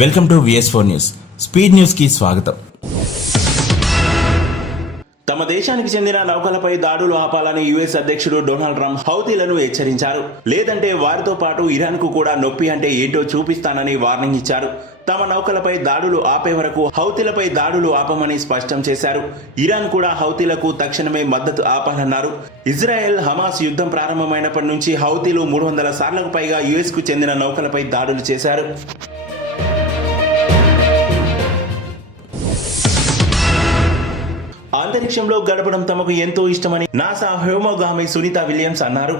Welcome to VS4 news. Speed news కి స్వాగతం. తమ దేశానికి చెందిన నౌకలపై దాడులు ఆపాలని యుఎస్ అధ్యక్షుడు డొనాల్డ్ ట్రంప్ హౌతీలను హెచ్చరించారు. లేదంటే వారితో పాటు ఇరాన్ కు కూడా నొప్పి అంటే ఏంటో చూపిస్తానని వార్నింగ్ ఇచ్చారు. తమ నౌకలపై దాడులు ఆపే వరకు హౌతీలపై దాడులు ఆపమని స్పష్టం చేశారు. ఇరాన్ కూడా హౌతీలకు తక్షణమే మద్దతు ఆపాలన్నారు. ఇజ్రాయెల్ హమాస్ యుద్ధం ప్రారంభమైనప్పటి నుంచి హౌతీలు 300 సార్లకు పైగా యుఎస్ కు చెందిన నౌకలపై దాడులు చేశారు. అంతరిక్షంలో గడపడం తమకు ఎంతో ఇష్టమని నాసా హ్యోమోగామి సునీత విలియమ్స్ అన్నారు.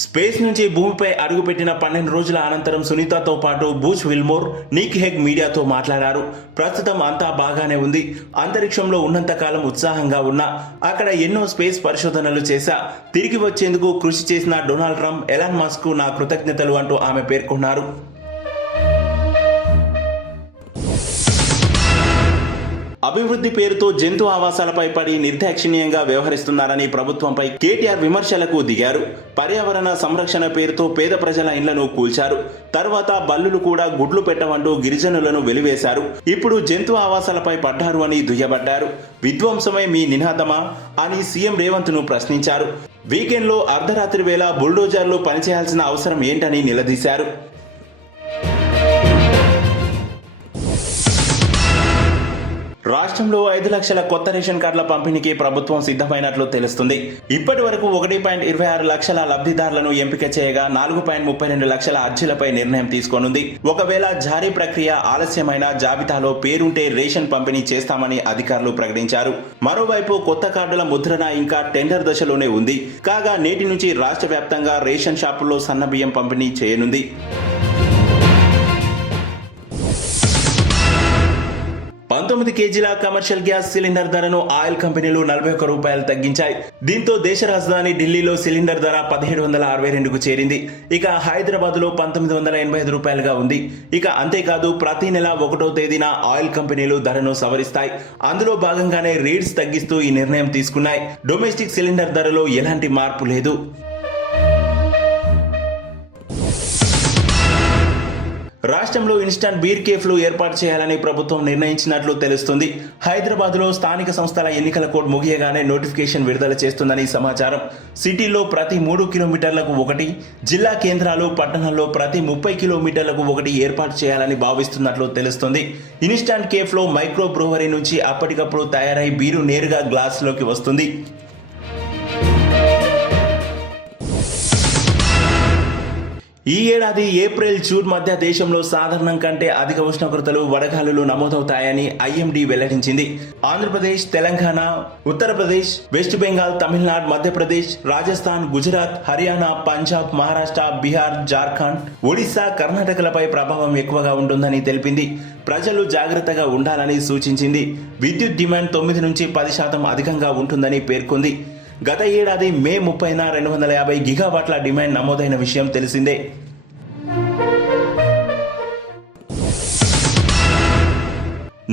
స్పేస్ నుంచి భూమిపై అడుగుపెట్టిన 12 రోజుల అనంతరం సునీతతో పాటు బూచ్ విల్మోర్, నిక్ హెగ్ మీడియాతో మాట్లాడారు. ప్రస్తుతం అంతా బాగానే ఉంది. అంతరిక్షంలో ఉన్నంత కాలం ఉత్సాహంగా ఉన్నా. అక్కడ ఎన్నో స్పేస్ పరిశోధనలు చేశా. తిరిగి వచ్చేందుకు కృషి చేసిన డొనాల్డ్ ట్రంప్, ఎలాన్ మస్క్ కు నా కృతజ్ఞతలు అంటూ ఆమె పేర్కొన్నారు. అభివృద్ధి పేరుతో జంతు ఆవాసాలపై పడి నిర్దాక్షిణ్యంగా వ్యవహరిస్తున్నారని ప్రభుత్వంపై కేటీఆర్ విమర్శలకు దిగారు. పర్యావరణ సంరక్షణ పేరుతో పేద ప్రజల ఇండ్లను కూల్చారు. తర్వాత బల్లులు కూడా గుడ్లు పెట్టవంటూ గిరిజనులను వెలివేశారు. ఇప్పుడు జంతు ఆవాసాలపై పడ్డారు అని దుయ్యబడ్డారు. విధ్వంసమే మీ నినాదమా అని సీఎం రేవంత్ ను ప్రశ్నించారు. వీకెండ్ లో అర్ధరాత్రి వేళ బుల్డోజర్లు పనిచేయాల్సిన అవసరం ఏంటని నిలదీశారు. రాష్ట్రంలో 5 లక్షల కొత్త రేషన్ కార్డుల పంపిణీకి ప్రభుత్వం సిద్ధమైనట్లు తెలుస్తుంది. ఇప్పటి వరకు 1.26 లక్షల లబ్ధిదారులను ఎంపిక చేయగా 4.32 లక్షల అర్జీలపై నిర్ణయం తీసుకోనుంది. ఒకవేళ జారీ ప్రక్రియ ఆలస్యమైన జాబితాలో పేరుంటే రేషన్ పంపిణీ చేస్తామని అధికారులు ప్రకటించారు. మరోవైపు కొత్త కార్డుల ముద్రణ ఇంకా టెండర్ దశలోనే ఉంది. కాగా నేటి నుంచి రాష్ట్ర వ్యాప్తంగా రేషన్ షాపుల్లో సన్నబియ్యం పంపిణీ చేయనుంది. 19 కేజీల కమర్షియల్ గ్యాస్ సిలిండర్ ధరను ఆయిల్ కంపెనీలు 41 రూపాయలు తగ్గించాయి. దీంతో దేశ రాజధాని ఢిల్లీలో సిలిండర్ ధర 1762కు చేరింది. ఇక హైదరాబాద్ లో 1985 రూపాయలుగా ఉంది. ఇక అంతేకాదు ప్రతి నెల 1వ తేదీన ఆయిల్ కంపెనీలు ధరను సవరిస్తాయి. అందులో భాగంగానే రేట్స్ తగ్గిస్తూ ఈ నిర్ణయం తీసుకున్నాయి. డొమెస్టిక్ సిలిండర్ ధరలో ఎలాంటి మార్పు లేదు. రాష్ట్రంలో ఇన్స్టాంట్ బీర్ కేఫ్లు ఏర్పాటు చేయాలని ప్రభుత్వం నిర్ణయించినట్లు తెలుస్తుంది. హైదరాబాద్ లో స్థానిక సంస్థల ఎన్నికల కోడ్ ముగియగానే నోటిఫికేషన్ విడుదల చేస్తుందని సమాచారం. సిటీలో ప్రతి 3 కిలోమీటర్లకు ఒకటి, జిల్లా కేంద్రాలు, పట్టణాల్లో ప్రతి 30 కిలోమీటర్లకు ఒకటి ఏర్పాటు చేయాలని భావిస్తున్నట్లు తెలుస్తుంది. ఇన్స్టాంట్ కేఫ్ లో మైక్రో బ్రూవరీ నుంచి అప్పటికప్పుడు తయారై బీరు నేరుగా గ్లాసులోకి వస్తుంది. ఈ ఏడాది ఏప్రిల్ జూన్ మధ్య దేశంలో సాధారణం కంటే అధిక ఉష్ణోగ్రతలు, వడగాలులు నమోదవుతాయని IMD వెల్లడించింది. ఆంధ్రప్రదేశ్, తెలంగాణ, ఉత్తరప్రదేశ్, వెస్ట్ బెంగాల్, తమిళనాడు, మధ్యప్రదేశ్, రాజస్థాన్, గుజరాత్, హర్యానా, పంజాబ్, మహారాష్ట్ర, బీహార్, జార్ఖండ్, ఒడిశా, కర్ణాటకలపై ప్రభావం ఎక్కువగా ఉంటుందని తెలిపింది. ప్రజలు జాగ్రత్తగా ఉండాలని సూచించింది. విద్యుత్ డిమాండ్ 9 నుంచి 10% అధికంగా ఉంటుందని పేర్కొంది. గత ఏడాది మే 30న 250 గిగావాట్ల డిమాండ్ నమోదైన విషయం తెలిసిందే.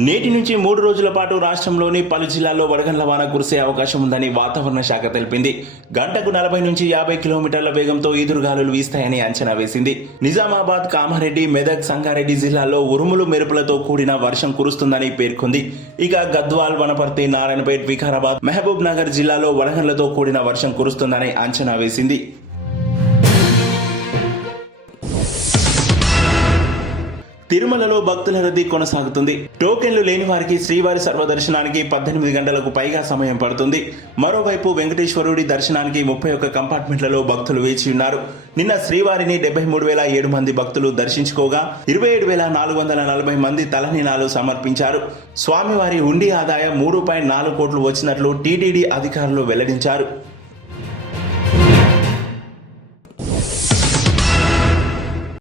నేటి నుంచి 3 రోజుల పాటు రాష్ట్రంలోని పలు జిల్లాల్లో వడగండ్ల వాన కురిసే అవకాశం ఉందని వాతావరణ శాఖ తెలిపింది. గంటకు 40 నుంచి 50 కిలోమీటర్ల వేగంతో ఈదురుగాలులు వీస్తాయని అంచనా వేసింది. నిజామాబాద్, కామారెడ్డి, మెదక్, సంగారెడ్డి జిల్లాల్లో ఉరుములు మెరుపులతో కూడిన వర్షం కురుస్తుందని పేర్కొంది. ఇక గద్వాల్, వనపర్తి, నారాయణపేట్, వికారాబాద్, మహబూబ్ నగర్ జిల్లాలో వడగండ్లతో కూడిన వర్షం కురుస్తుందని అంచనా వేసింది. తిరుమలలో భక్తుల రద్దీ కొనసాగుతుంది. టోకెన్లు లేని వారికి శ్రీవారి సర్వదర్శనానికి 18 గంటలకు పైగా సమయం పడుతుంది. మరోవైపు వెంకటేశ్వరుడి దర్శనానికి 31 కంపార్ట్మెంట్లలో భక్తులు వేచి ఉన్నారు. నిన్న శ్రీవారిని 73,007 మంది భక్తులు దర్శించుకోగా 27,440 మంది తలనీలాలు సమర్పించారు. స్వామివారి హుండీ ఆదాయం 3.4 కోట్లు వచ్చినట్లు టీటీడీ అధికారులు వెల్లడించారు.